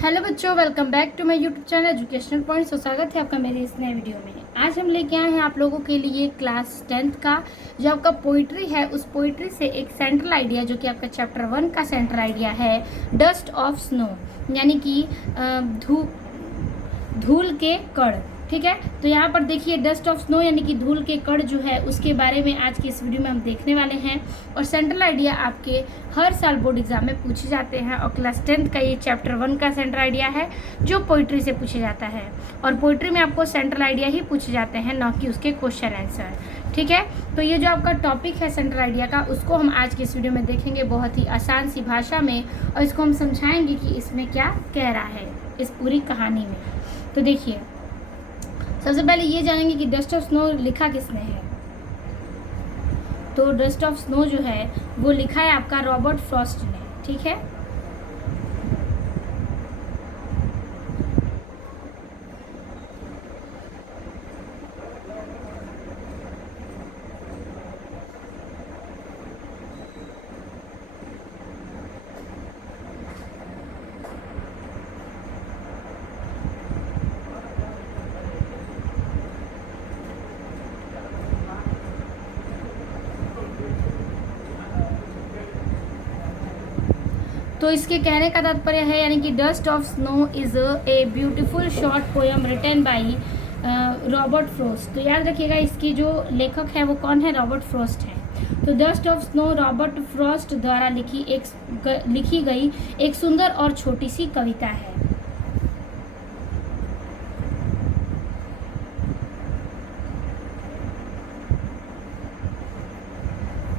Hello बच्चों, welcome back to my YouTube channel educational points. स्वागत है आपका मेरे इस नए वीडियो में। आज हम लेके आए हैं आप लोगों के लिए क्लास 10th का जो आपका पोइट्री है, उस पोइट्री से एक सेंट्रल आइडिया जो कि आपका चैप्टर 1 का सेंट्रल आइडिया है, डस्ट ऑफ स्नो, यानी कि धूल के कण। ठीक है, तो यहाँ पर देखिए डस्ट ऑफ स्नो यानी कि धूल के कण जो है उसके बारे में आज की इस वीडियो में हम देखने वाले हैं। और सेंट्रल आइडिया आपके हर साल बोर्ड एग्जाम में पूछे जाते हैं और क्लास 10th का ये चैप्टर 1 का सेंट्रल आइडिया है जो पोइट्री से पूछे जाता है। और पोइट्री में आपको सेंट्रल आइडिया ही पूछे जाते हैं, ना कि उसके क्वेश्चन आंसर। ठीक है, तो ये जो आपका टॉपिक है सेंट्रल आइडिया का, उसको हम आज की इस वीडियो में देखेंगे बहुत ही आसान सी भाषा में, और इसको हम समझाएंगे कि इसमें क्या कह रहा है इस पूरी कहानी में। तो देखिए, सबसे पहले ये जानेंगे कि डस्ट ऑफ स्नो लिखा किसने है। तो डस्ट ऑफ स्नो जो है वो लिखा है आपका रॉबर्ट फ्रॉस्ट ने। ठीक है, तो इसके कहने का तात्पर्य है यानी कि dust of snow is a beautiful short poem written by Robert Frost. तो याद रखिएगा इसकी जो लेखक है वो कौन है, रॉबर्ट फ्रॉस्ट है। तो dust of snow Robert Frost द्वारा लिखी गई एक सुंदर और छोटी सी कविता है।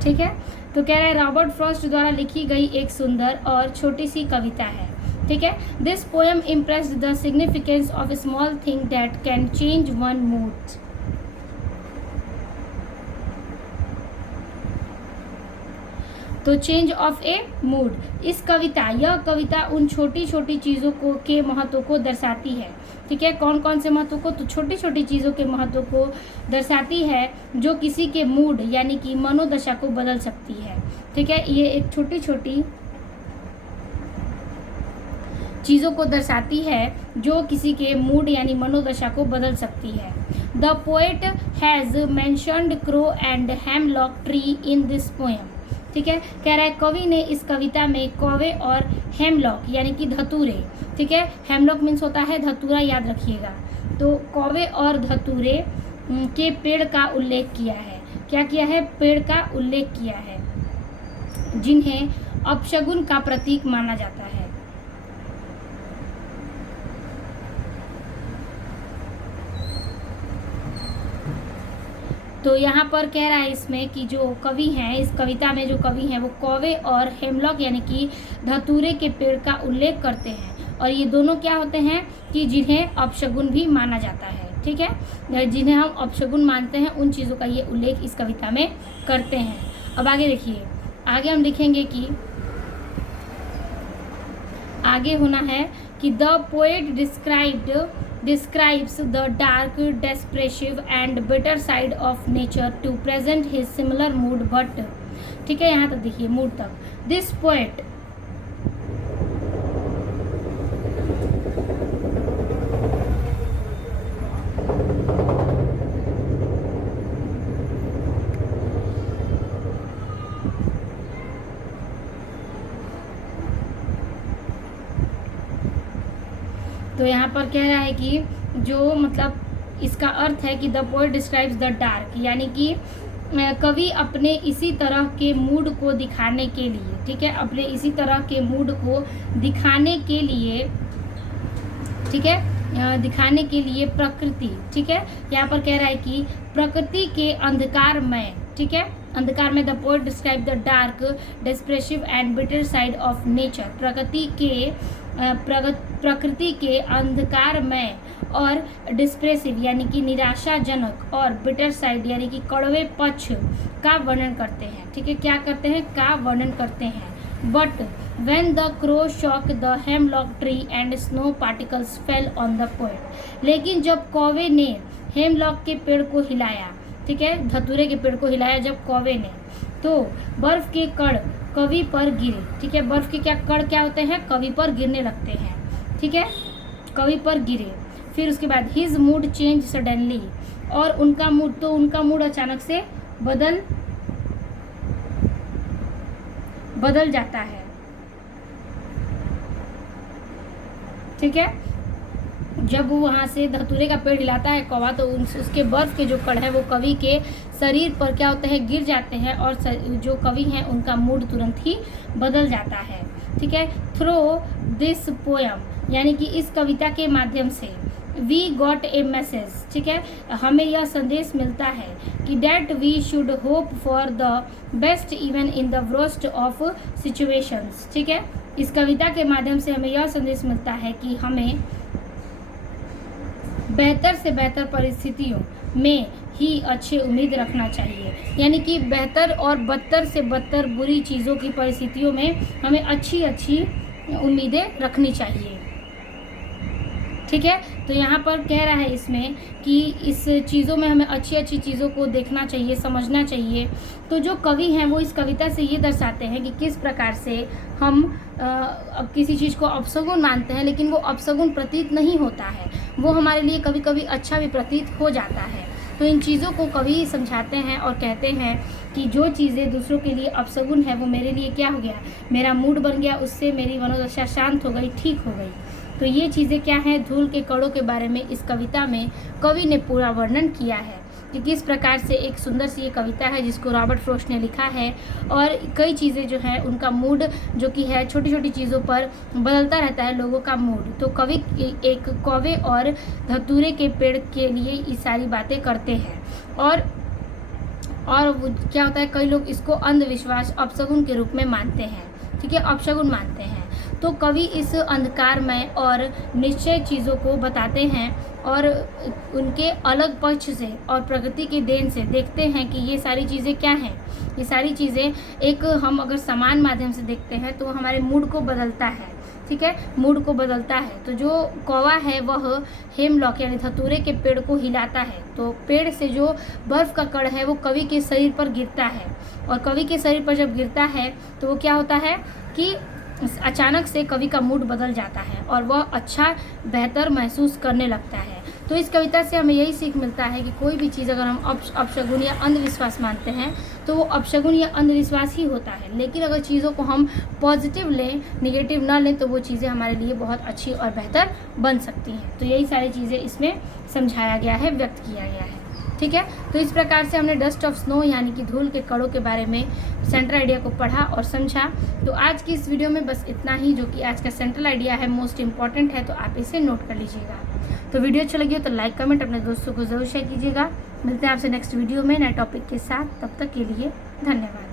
ठीक है, तो कह रहा है रॉबर्ट फ्रॉस्ट द्वारा लिखी गई एक सुंदर और छोटी सी कविता है। ठीक है, this poem impressed the significance of small thing that can change one mood. तो चेंज ऑफ ए मूड, यह कविता उन छोटी छोटी चीज़ों को के महत्व को दर्शाती है। ठीक है, कौन कौन से महत्व को, तो छोटी छोटी चीज़ों के महत्व को दर्शाती है जो किसी के मूड यानी कि मनोदशा को बदल सकती है। ठीक है, ये एक छोटी छोटी चीज़ों को दर्शाती है जो किसी के मूड यानी मनोदशा को बदल सकती है। The poet has mentioned crow and hemlock tree in this poem. ठीक है, कह रहा है कवि ने इस कविता में कौवे और हेमलॉक यानी कि धतूरे, ठीक है, हेमलॉक मीन्स होता है धतूरा, याद रखिएगा। तो कौवे और धतूरे के पेड़ का उल्लेख किया है। क्या किया है, पेड़ का उल्लेख किया है, जिन्हें अपशगुन का प्रतीक माना जाता है। तो यहाँ पर कह रहा है इसमें कि जो कवि हैं, इस कविता में जो कवि हैं वो कौवे और हेमलॉक यानी कि धतूरे के पेड़ का उल्लेख करते हैं। और ये दोनों क्या होते हैं कि जिन्हें अपशगुन भी माना जाता है। ठीक है, जिन्हें हम अपशगुन मानते हैं उन चीज़ों का ये उल्लेख इस कविता में करते हैं। अब आगे देखिए, आगे हम लिखेंगे कि आगे होना है कि the poet describes the dark, depressive and bitter side of nature to present his similar mood, but ठीक है, यहाँ तक देखिए, मूड तक। This poet तो यहाँ पर कह रहा है कि जो मतलब इसका अर्थ है कि the poet describes the dark, यानी कि कवि अपने इसी तरह के मूड को दिखाने के लिए, ठीक है, अपने इसी तरह के मूड को दिखाने के लिए, ठीक है, दिखाने के लिए प्रकृति, ठीक है, यहाँ पर कह रहा है कि प्रकृति के अंधकारमय, ठीक है, अंधकार में the poet describe the dark, depressive and bitter side of nature, प्रकृति के अंधकारमय और डिस्प्रेसिव यानी कि निराशाजनक और बिटर साइड यानी कि कड़वे पक्ष का वर्णन करते हैं। ठीक है, क्या करते हैं, का वर्णन करते हैं। But when the crow shocked the hemlock tree and snow particles fell on the poet, लेकिन जब कौवे ने हेमलॉक के पेड़ को हिलाया, ठीक है, धतूरे के पेड़ को हिलाया जब कौवे ने, तो बर्फ के कण कवि पर गिरे। ठीक है, बर्फ के क्या कण क्या होते हैं, कवि पर गिरने लगते हैं। ठीक है, कवि पर गिरे। फिर उसके बाद हिज मूड चेंज सडनली, और उनका मूड अचानक से बदल जाता है। ठीक है, जब वो वहाँ से धतूरे का पेड़ हिलाता है कौवा, तो उसके बर्फ के जो कण है वो कवि के शरीर पर क्या होते हैं, गिर जाते हैं, और जो कवि हैं उनका मूड तुरंत ही बदल जाता है। ठीक है, थ्रू दिस पोयम, यानी कि इस कविता के माध्यम से वी गॉट ए मैसेज, ठीक है, हमें यह संदेश मिलता है कि that we should hope for the best even in the worst of situations. ठीक है, इस कविता के माध्यम से हमें यह संदेश मिलता है कि हमें बेहतर से बेहतर परिस्थितियों में ही अच्छी उम्मीद रखना चाहिए, यानी कि बेहतर और बदतर से बदतर बुरी चीज़ों की परिस्थितियों में हमें अच्छी उम्मीदें रखनी चाहिए। ठीक है, तो यहाँ पर कह रहा है इसमें कि इस चीज़ों में हमें अच्छी चीज़ों को देखना चाहिए, समझना चाहिए। तो जो कवि हैं वो इस कविता से ये दर्शाते हैं कि किस प्रकार से हम किसी चीज़ को अपशगुन मानते हैं, लेकिन वो अपशगुन प्रतीत नहीं होता है, वो हमारे लिए कभी कभी अच्छा भी प्रतीत हो जाता है। तो इन चीज़ों को कवि समझाते हैं और कहते हैं कि जो चीज़ें दूसरों के लिए अपशगुन है वो मेरे लिए क्या हो गया, मेरा मूड बन गया, उससे मेरी मनोदशा शांत हो गई, ठीक हो गई। तो ये चीज़ें क्या हैं, धूल के कणों के बारे में इस कविता में कवि ने पूरा वर्णन किया है कि किस प्रकार से एक सुंदर सी ये कविता है जिसको रॉबर्ट फ्रॉस्ट ने लिखा है। और कई चीज़ें जो है उनका मूड जो कि है छोटी छोटी चीज़ों पर बदलता रहता है लोगों का मूड। तो कवि एक कौवे और धतूरे के पेड़ के लिए ये सारी बातें करते हैं। और क्या होता है, कई लोग इसको अंधविश्वास अपशगुन के रूप में मानते हैं। ठीक है, अपशगुन मानते हैं। तो कवि इस अंधकारमय और निश्चय चीज़ों को बताते हैं और उनके अलग पक्ष से और प्रकृति की देन से देखते हैं कि ये सारी चीज़ें क्या हैं। ये सारी चीज़ें एक हम अगर समान माध्यम से देखते हैं तो हमारे मूड को बदलता है। ठीक है, मूड को बदलता है। तो जो कौवा है वह हेमलॉक यानी धतूरे के पेड़ को हिलाता है, तो पेड़ से जो बर्फ़ का कण है वो कवि के शरीर पर गिरता है, और कवि के शरीर पर जब गिरता है तो वो क्या होता है कि अचानक से कवि का मूड बदल जाता है और वह अच्छा बेहतर महसूस करने लगता है। तो इस कविता से हमें यही सीख मिलता है कि कोई भी चीज़ अगर हम अपशगुन या अंधविश्वास मानते हैं तो वो अपशगुन या अंधविश्वास ही होता है, लेकिन अगर चीज़ों को हम पॉजिटिव लें, निगेटिव ना लें, तो वो चीज़ें हमारे लिए बहुत अच्छी और बेहतर बन सकती हैं। तो यही सारी चीज़ें इसमें समझाया गया है, व्यक्त किया गया है। ठीक है, तो इस प्रकार से हमने डस्ट ऑफ स्नो यानी कि धूल के कणों के बारे में सेंट्रल आइडिया को पढ़ा और समझा। तो आज की इस वीडियो में बस इतना ही, जो कि आज का सेंट्रल आइडिया है, मोस्ट इंपॉर्टेंट है, तो आप इसे नोट कर लीजिएगा। तो वीडियो अच्छा लगी हो तो लाइक कमेंट अपने दोस्तों को जरूर शेयर कीजिएगा। मिलते हैं आपसे नेक्स्ट वीडियो में नए टॉपिक के साथ, तब तक के लिए धन्यवाद।